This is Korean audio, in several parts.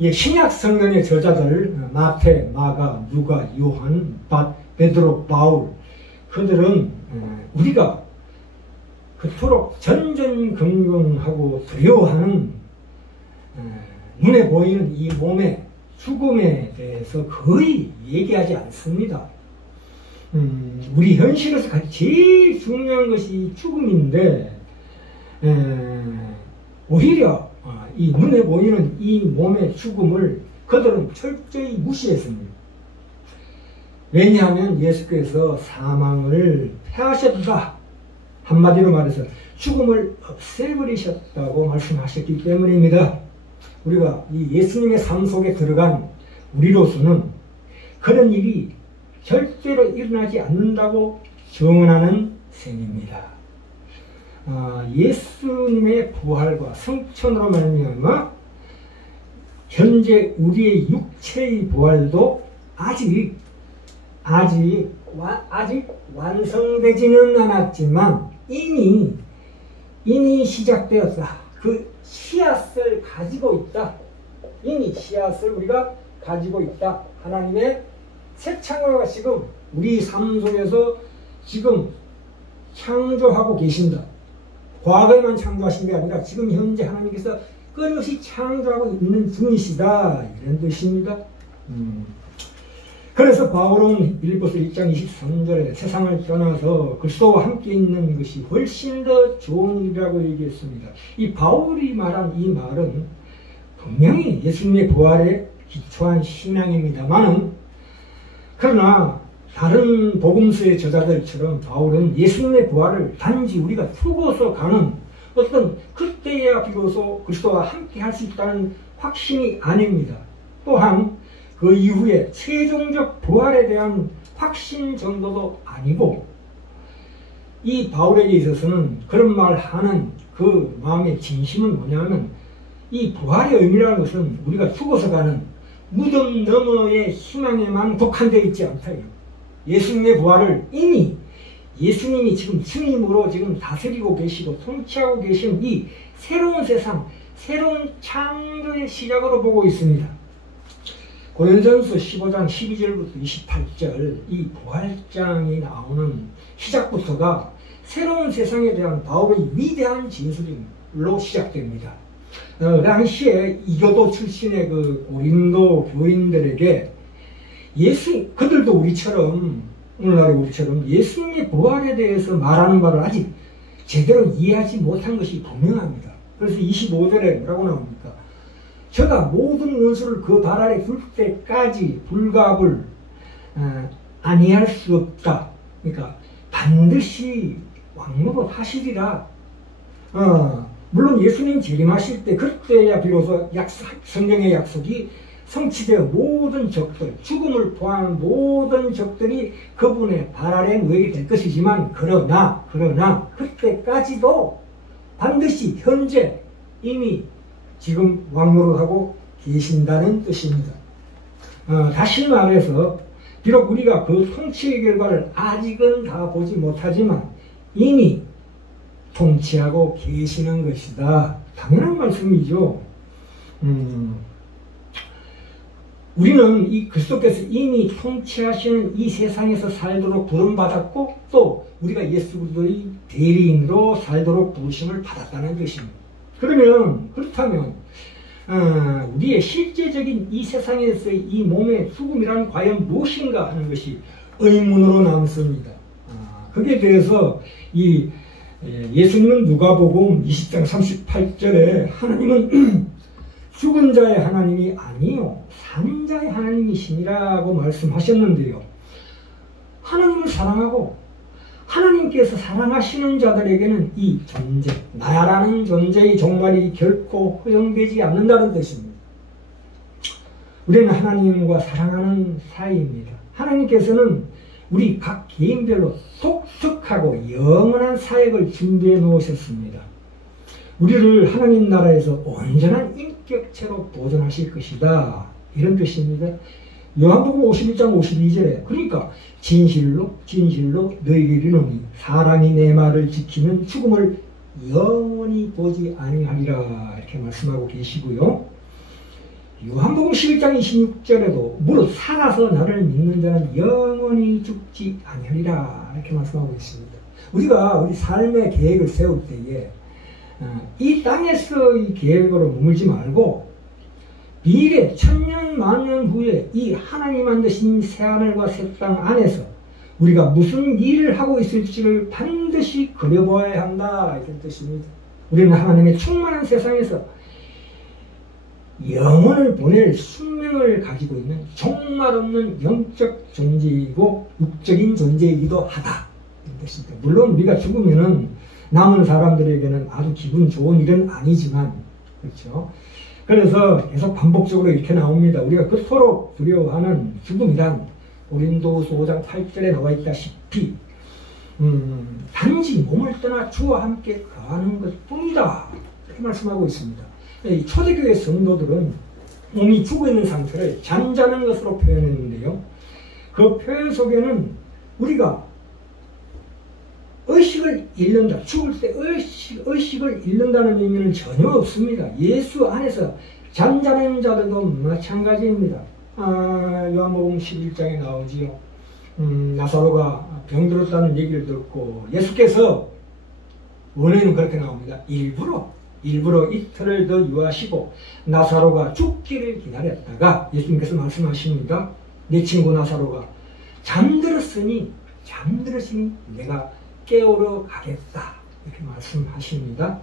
이 신약 성경의 저자들 마태, 마가, 누가, 요한, 베드로, 바울 그들은 우리가 그토록 전전긍긍하고 두려워하는 눈에 보이는 이 몸의 죽음에 대해서 거의 얘기하지 않습니다. 우리 현실에서 제일 중요한 것이 죽음인데 오히려 이 눈에 보이는 이 몸의 죽음을 그들은 철저히 무시했습니다. 왜냐하면 예수께서 사망을 패하셨다. 한마디로 말해서 죽음을 없애버리셨다고 말씀하셨기 때문입니다. 우리가 이 예수님의 삶 속에 들어간 우리로서는 그런 일이 절대로 일어나지 않는다고 증언하는 셈입니다. 예수님의 부활과 성천으로 말미암아 현재 우리의 육체의 부활도 아직 완성되지는 않았지만 이미 시작되었다. 그 씨앗을 가지고 있다. 이미 씨앗을 우리가 가지고 있다. 하나님의 새 창조가 지금 우리 삶 속에서 지금 창조하고 계신다. 과거에만 창조하신 게 아니라 지금 현재 하나님께서 끊임없이 창조하고 있는 중이시다. 이런 뜻입니다. 그래서 바울은 빌립보서 1장 23절에 세상을 떠나서 그리스도와 함께 있는 것이 훨씬 더 좋은 일이라고 얘기했습니다. 이 바울이 말한 이 말은 분명히 예수님의 부활에 기초한 신앙입니다만은 그러나 다른 복음서의 저자들처럼 바울은 예수님의 부활을 단지 우리가 죽어서 가는 어떤 그때야 비로소 그리스도와 함께 할 수 있다는 확신이 아닙니다. 또한 그 이후에 최종적 부활에 대한 확신 정도도 아니고 이 바울에게 있어서는 그런 말 하는 그 마음의 진심은 뭐냐면 이 부활의 의미라는 것은 우리가 죽어서 가는 무덤 너머의 희망에만 독한되어 있지 않다. 예수님의 부활을 이미 예수님이 지금 주님으로 지금 다스리고 계시고 통치하고 계신 이 새로운 세상, 새로운 창조의 시작으로 보고 있습니다. 고린도전서 15장 12절부터 28절 이 부활장이 나오는 시작부터가 새로운 세상에 대한 바울의 위대한 진술로 시작됩니다. 당시에 이교도 출신의 그 고린도 교인들에게 그들도 우리처럼 오늘날의 우리처럼 예수님의 부활에 대해서 말하는 바를 아직 제대로 이해하지 못한 것이 분명합니다. 그래서 25절에 뭐라고 나옵니까? 저가 모든 원수를 그 발 아래 둘 때까지 불갑을 아니할 수 없다. 그러니까 반드시 왕노릇 하시리라. 물론 예수님 재림하실 때 그때야 비로소 성경의 약속이 성취되어 모든 적들, 죽음을 포함한 모든 적들이 그분의 발 아래에 놓이게 될 것이지만 그러나 그때까지도 반드시 현재 이미 지금 왕노릇하고 계신다는 뜻입니다. 다시 말해서 비록 우리가 그 통치의 결과를 아직은 다 보지 못하지만 이미 통치하고 계시는 것이다. 당연한 말씀이죠. 우리는 이 그리스도께서 이미 통치하시는 이 세상에서 살도록 부름받았고 또 우리가 예수 그리스도의 대리인으로 살도록 부르심을 받았다는 것입니다. 그렇다면 우리의 실제적인 이 세상에서의 이 몸의 죽음이란 과연 무엇인가 하는 것이 의문으로 남습니다. 거기에 대해서 예수님은 누가복음 20장 38절에 하나님은 죽은 자의 하나님이 아니요 사는 자의 하나님이시니라고 말씀하셨는데요. 하나님을 사랑하고 하나님께서 사랑하시는 자들에게는 이 존재, 나라는 존재의 종말이 결코 허용되지 않는다는 뜻입니다. 우리는 하나님과 사랑하는 사이입니다. 하나님께서는 우리 각 개인별로 독특하고 영원한 사역을 준비해 놓으셨습니다. 우리를 하나님 나라에서 온전한 인격체로 보존하실 것이다. 이런 뜻입니다. 요한복음 51장 52절에 그러니까 진실로 너희에게 이르노니 사람이 내 말을 지키면 죽음을 영원히 보지 아니하리라 이렇게 말씀하고 계시고요. 요한복음 11장 26절에도 무릇 살아서 나를 믿는 자는 영원히 죽지 아니하리라 이렇게 말씀하고 있습니다. 우리가 우리 삶의 계획을 세울 때에 이 땅에서 이 계획으로 머물지 말고 미래 천년 만년 후에 이 하나님 만드신 새하늘과 새 땅 안에서 우리가 무슨 일을 하고 있을지를 반드시 그려보아야 한다 이런 뜻입니다. 우리는 하나님의 충만한 세상에서 영혼을 보낼 숙명을 가지고 있는 종말 없는 영적 존재이고 육적인 존재이기도 하다 이런 뜻입니다. 물론 우리가 죽으면은 남은 사람들에게는 아주 기분 좋은 일은 아니지만, 그렇죠? 그래서 계속 반복적으로 이렇게 나옵니다. 우리가 그토록 두려워하는 죽음이란 고린도후서 5장 8절에 나와 있다시피 단지 몸을 떠나 주와 함께 거하는 것뿐이다 이렇게 말씀하고 있습니다. 이 초대교회 성도들은 몸이 죽어있는 상태를 잠자는 것으로 표현했는데요. 그 표현 속에는 우리가 의식을 잃는다, 죽을 때 의식을 잃는다는 의미는 전혀 없습니다. 예수 안에서 잠자는 자들도 마찬가지입니다. 요한복음 11장에 나오지요. 나사로가 병들었다는 얘기를 듣고 예수께서 원래는 그렇게 나옵니다. 일부러 이틀을 더 유하시고 나사로가 죽기를 기다렸다가 예수님께서 말씀하십니다. 내 친구 나사로가 잠들었으니 내가 깨우러 가겠다 이렇게 말씀하십니다.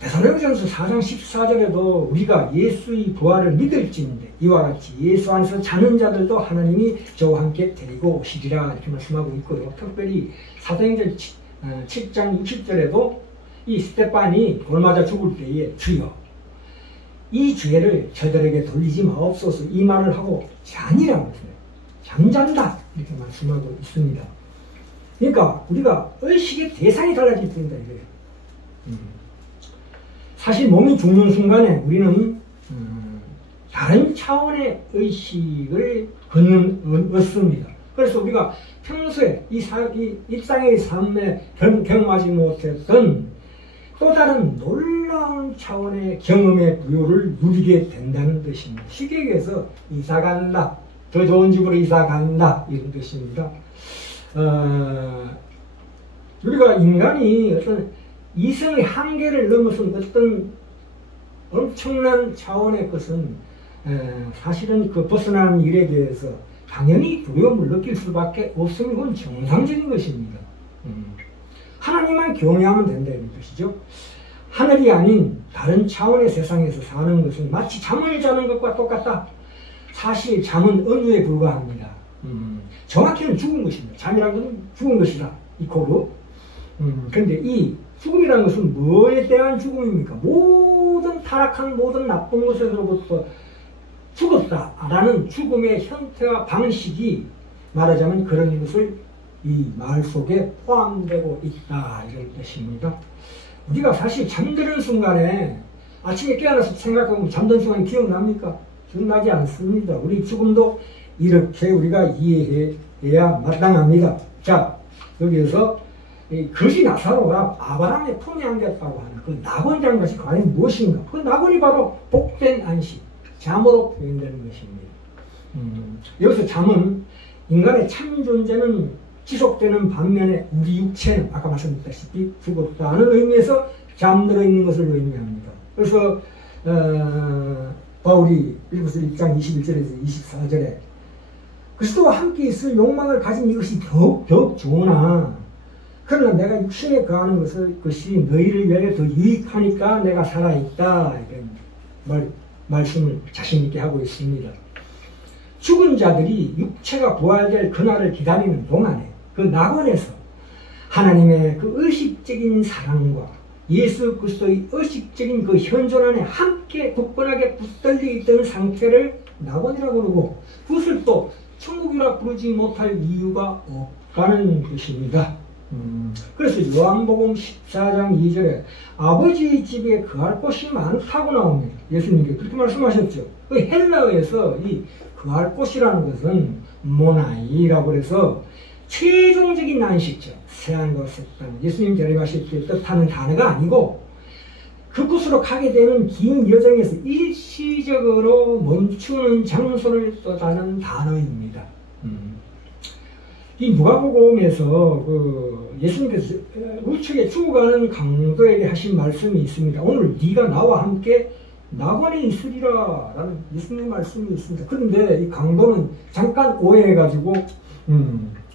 데살로니가전서 4장 14절에도 우리가 예수의 부활을 믿을지인데 이와 같이 예수 안에서 자는 자들도 하나님이 저와 함께 데리고 오시리라 이렇게 말씀하고 있고요. 특별히 사도행전 7장 60절에도 이 스데반이 돌맞아 죽을 때에 주여 이 죄를 저들에게 돌리지 마옵소서 이 말을 하고 잔이라고 했어요. 잠잔다 이렇게 말씀하고 있습니다. 그러니까 우리가 의식의 대상이 달라질 뿐이다 이거예요. 사실 몸이 죽는 순간에 우리는 다른 차원의 의식을 얻습니다. 그래서 우리가 평소에 이 일상의 삶에 경험하지 못했던 또 다른 놀라운 차원의 경험의 부여를 누리게 된다는 뜻입니다. 쉽게 얘기해서 이사간다, 더 좋은 집으로 이사간다 이런 뜻입니다. 우리가 인간이 어떤 이성의 한계를 넘어선 어떤 엄청난 차원의 것은 사실은 그 벗어나는 일에 대해서 당연히 두려움을 느낄 수밖에 없으면 그건 정상적인 것입니다. 하나님만 경외하면 된다는 뜻이죠. 하늘이 아닌 다른 차원의 세상에서 사는 것은 마치 잠을 자는 것과 똑같다. 사실 잠은 은유에 불과합니다. 정확히는 죽은 것입니다. 잠이라는 것은 죽은 것이다. 이코르. 그런데 이 죽음이라는 것은 뭐에 대한 죽음입니까? 모든 타락한 모든 나쁜 것에서부터 죽었다라는 죽음의 형태와 방식이 말하자면 그런 것을 이 말 속에 포함되고 있다 이런 뜻입니다. 우리가 사실 잠드는 순간에 아침에 깨어나서 생각하면 잠든 순간이 기억납니까? 기억나지 않습니다. 우리 죽음도 이렇게 우리가 이해해야 마땅합니다. 자, 여기에서 거지 나사로가 아브라함의 품에 안겼다고 하는 그 낙원이라는 것이 과연 무엇인가? 그 낙원이 바로 복된 안식, 잠으로 표현되는 것입니다. 여기서 잠은 인간의 참 존재는 지속되는 반면에 우리 육체는 아까 말씀드렸다시피 죽었다는 의미에서 잠들어 있는 것을 의미합니다. 그래서 바울이 빌립보서 1장 21절에서 24절에 그리스도와 함께 있을 욕망을 가진 이것이 더욱 좋으나 그러나 내가 육신에 거하는 것이 너희를 위하여 더 유익하니까 내가 살아있다 이런 말씀을 자신있게 하고 있습니다. 죽은 자들이 육체가 부활될 그날을 기다리는 동안에 그 낙원에서 하나님의 그 의식적인 사랑과 예수 그리스도의 의식적인 그 현존 안에 함께 굳건하게 붙들려 있던 상태를 낙원이라고 그러고 그것을 또 천국이라 부르지 못할 이유가 없다는 뜻입니다. 그래서 요한복음 14장 2절에 아버지의 집에 거할 곳이 많다고 나옵니다. 예수님께 그렇게 말씀하셨죠. 그 헬라어에서 이 거할 곳이라는 것은 모나이라고 해서 최종적인 안식처, 새하늘과 새 땅, 예수님 재림하실 때 뜻하는 단어가 아니고 그곳으로 가게 되는 긴 여정에서 일시적으로 멈추는 장소를 뜻하는 단어입니다. 이 누가복음에서 예수님께서 우측에 죽어가는 강도에게 하신 말씀이 있습니다. 오늘 네가 나와 함께 낙원에 있으리라 라는 예수님의 말씀이 있습니다. 그런데 이 강도는 잠깐 오해해가지고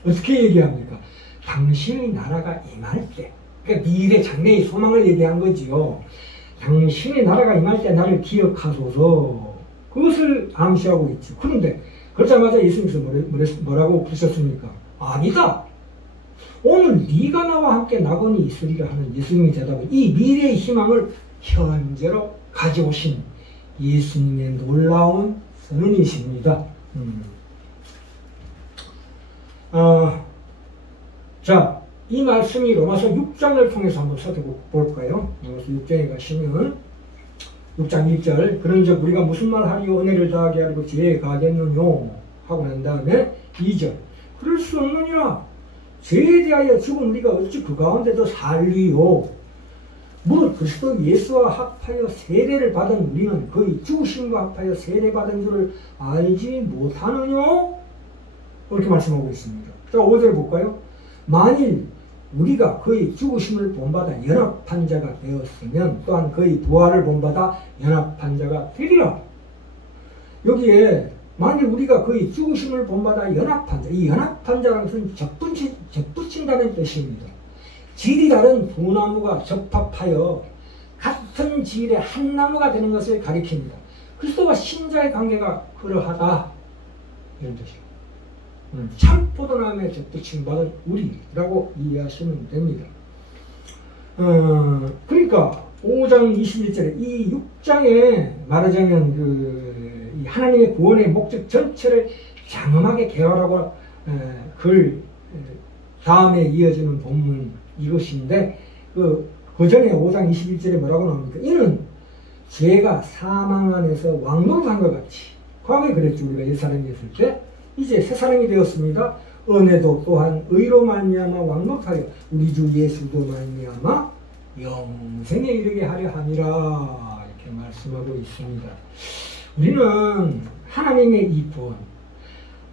어떻게 얘기합니까? 당신의 나라가 임할 때, 그러니까 미래 장래의 소망을 얘기한 거지요. 당신의 나라가 임할 때 나를 기억하소서, 그것을 암시하고 있죠. 그런데 그러자마자 예수님께서 뭐라고 부르셨습니까? 아니다. 오늘 네가 나와 함께 낙원이 있으리라 하는 예수님의 대답은 이 미래의 희망을 현재로 가져오신 예수님의 놀라운 선언이십니다. 자, 이 말씀이 로마서 6장을 통해서 한번 살펴볼까요? 로마서 6장에 가시면 6장 1절, 그런즉 우리가 무슨 말 하리요 은혜를 다하게 하리고 지혜에 가겠느뇨 하고 난 다음에 2절, 그럴 수 없느니라. 죄에 대하여 죽은 우리가 어찌 그 가운데도 살리요. 무릇 그리스도 예수와 합하여 세례를 받은 우리는 그의 죽으심과 합하여 세례받은 줄을 알지 못하느뇨? 이렇게 말씀하고 있습니다. 자, 5절 볼까요? 만일 우리가 그의 죽으심을 본받아 연합한 자가 되었으면 또한 그의 부활을 본받아 연합한 자가 되리라. 여기에 만일 우리가 그의 죽으심을 본받아 연합한 자, 이 연합한 자라는 것은 접붙인다는 뜻입니다. 질이 다른 두 나무가 접합하여 같은 질의 한 나무가 되는 것을 가리킵니다. 그리스도와 신자의 관계가 그러하다, 이런 뜻이에요. 참포도나무에 접붙임 받은 우리라고 이해하시면 됩니다. 그러니까 5장 21절에 이 6장에 말하자면 이 하나님의 구원의 목적 전체를 장엄하게 개발하고 그 다음에 이어지는 본문 이것인데 그 전에 5장 21절에 뭐라고 나옵니까? 이는 죄가 사망 안에서 왕노릇한 것 같이, 과거에 그랬죠. 우리가 옛사람이었을 때 이제 새사람이 되었습니다. 은혜도 또한 의로 말미암아 왕노릇하여 우리 주 예수도 말미암아 영생에 이르게 하려 함이라, 이렇게 말씀하고 있습니다. 우리는 하나님의 이 구원,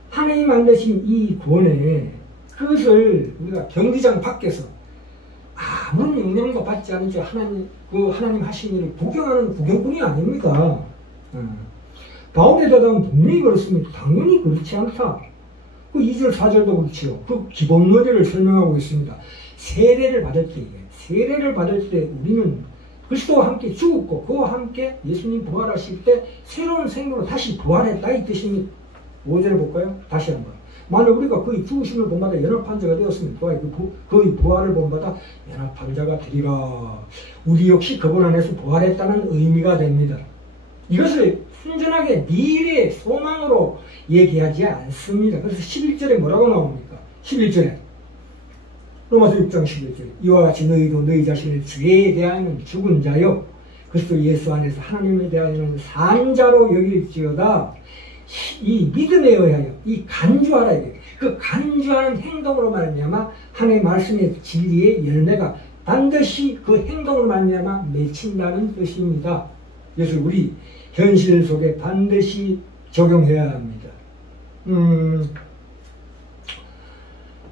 하나님 만드신 이 구원에 그것을 우리가 경기장 밖에서 아무런 영향도 받지 않은 채 하나님 하신 일을 구경하는 구경꾼이 아닙니다. 바울의 대답은 분명히 그렇습니다. 당연히 그렇지 않다. 그 2절 4절도 그렇지요. 그 기본 논리를 설명하고 있습니다. 세례를 받을 때 우리는 그리스도와 함께 죽었고 그와 함께 예수님 부활하실 때 새로운 생명으로 다시 부활했다, 이 뜻입니다. 5절을 볼까요? 다시 한번. 만약 우리가 그의 죽으심을 본받아 연합한 자가 되었으면 그의 부활을 본받아 연합한 자가 되리라. 우리 역시 그분 안에서 부활했다는 의미가 됩니다. 이것을 순전하게 미래의 소망으로 얘기하지 않습니다. 그래서 11절에 뭐라고 나옵니까? 11절에 로마서 6장 11절, 이와 같이 너희도 너희 자신을 죄에 대하여는 죽은 자요 그리스도 예수 안에서 하나님에 대하여는 산 자로 여길지어다. 이 믿음에 의하여 이 간주하라, 그 간주하는 행동으로 말미암아 하나님의 말씀의 진리의 열매가 반드시 그 행동으로 말미암아 맺힌다는 뜻입니다. 그래서 우리 현실 속에 반드시 적용해야 합니다.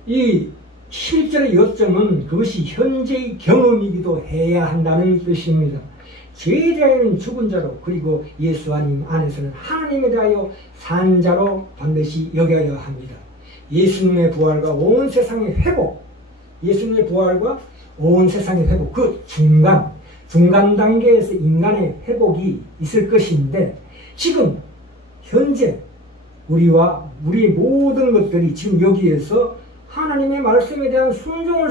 이 11절의 요점은 그것이 현재의 경험이기도 해야 한다는 뜻입니다. 죄에 대하여는 죽은 자로, 그리고 예수 안에서는 하나님에 대하여 산 자로 반드시 여겨야 합니다. 예수님의 부활과 온 세상의 회복, 예수님의 부활과 온 세상의 회복, 그 중간 단계에서 인간의 회복이 있을 것인데, 지금 현재 우리와 우리 모든 것들이 지금 여기에서 하나님의 말씀에 대한 순종의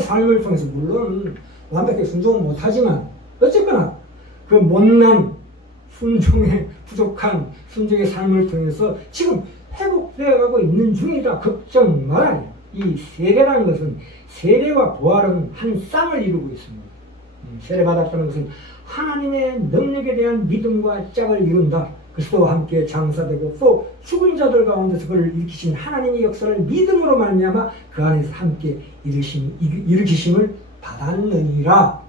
삶을 통해서, 물론 완벽하게 순종은 못하지만 어쨌거나 그 못난 순종의 부족한 순종의 삶을 통해서 지금 회복되어 가고 있는 중이다. 걱정 말아요. 이 세례라는 것은, 세례와 부활은 한 쌍을 이루고 있습니다. 세례받았다는 것은 하나님의 능력에 대한 믿음과 짝을 이룬다. 그리스도와 함께 장사되고 또 죽은 자들 가운데서 그를 일으키신 하나님의 역사를 믿음으로 말미암아 그 안에서 함께 일으키심을 받았느니라.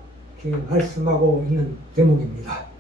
이렇게 말씀하고 있는 대목입니다.